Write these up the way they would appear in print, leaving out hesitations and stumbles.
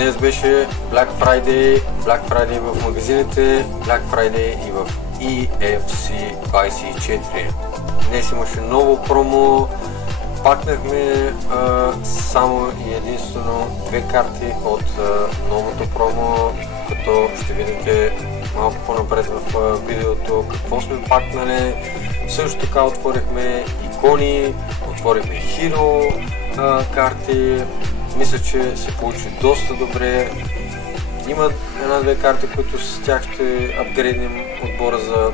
Днес беше Black Friday в магазините, Black Friday и в EFC 24. Днес имаше ново промо, пакнахме само и единствено 2 карти от новото промо, като ще видите малко по-напред в видеото какво сме пакнали. Също така отворихме икони, отворихме Hero карти. Мисля, че се получи доста добре. Има една-две карти, които с тях ще апгрейднем отбора за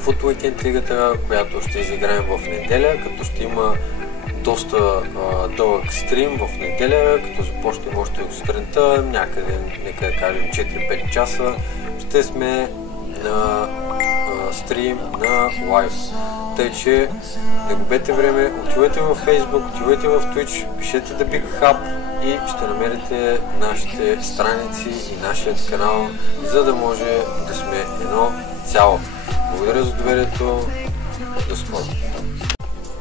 Foot Weekend лигата, която ще изиграем в неделя, като ще има доста дълъг стрим в неделя, като започнем още от сутринта, някъде, нека да кажем 4-5 часа, ще сме на стрим на лайв. Тъй, че не губете време, отивайте във Facebook, отивайте в Twitch, пишете The Big Hub и ще намерите нашите страници и нашият канал, за да може да сме едно цяло. Благодаря за доверието, до скоро.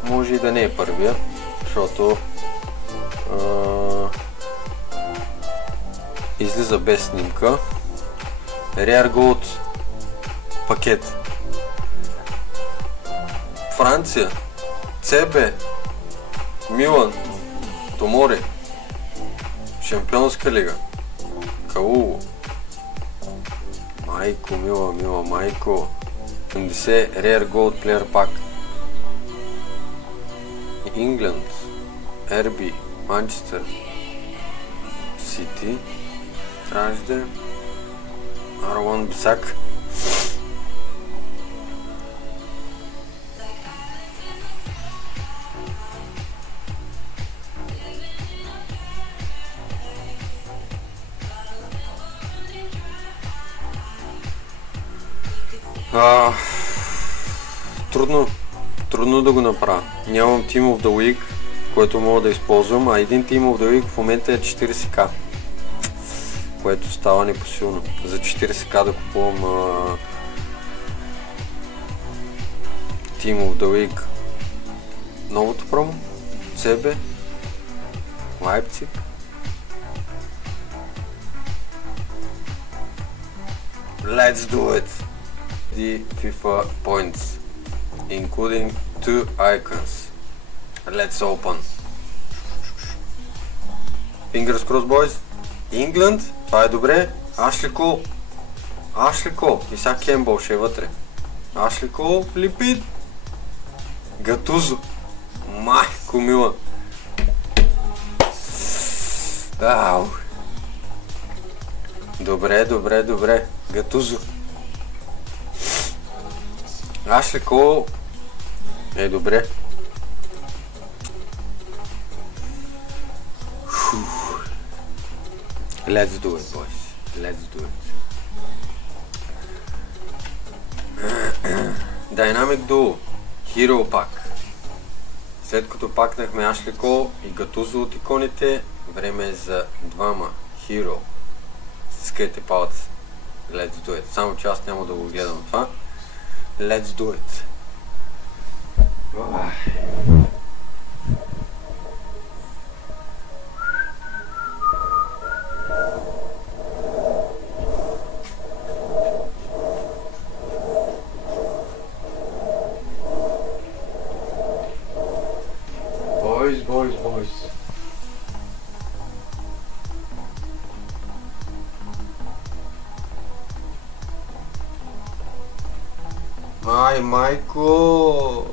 Може и да не е първия, защото излиза без снимка. Rare Gold пакет. Франция, ЦБ, Милан, Томори, Шампионска лига, Калуво, майко, мила, майко, 80 Rare Gold Player Pack, England, RB, Манчестър Сити, Стражде, R1 Бисак. Трудно да го направя. Нямам Team of the Week, който мога да използвам, а един Team of the Week в момента е 40k, което става непосилно. За 40k да купувам Team of the Week. Новото промо, CB, Leipzig. Let's do it! The FIFA points, including 2 icons. Let's open. Fingers crossed, boys. England, това е добре. Ашли Кол. И сега Кембъл ще е вътре. Ашли Кол, Липид. Гатузо. Майко мила. Ау. Добре. Гатузо. Ашли Кол е добре. Let's do it, boys. Let's do it. Dynamic Duo Hero Pack. След като пакнахме Ашли Кол и Гатузо от иконите, време е за двама Hero. Стискайте палци. Let's do it. Само че аз няма да го гледам това. Let's do it. Boys. Ай, майко!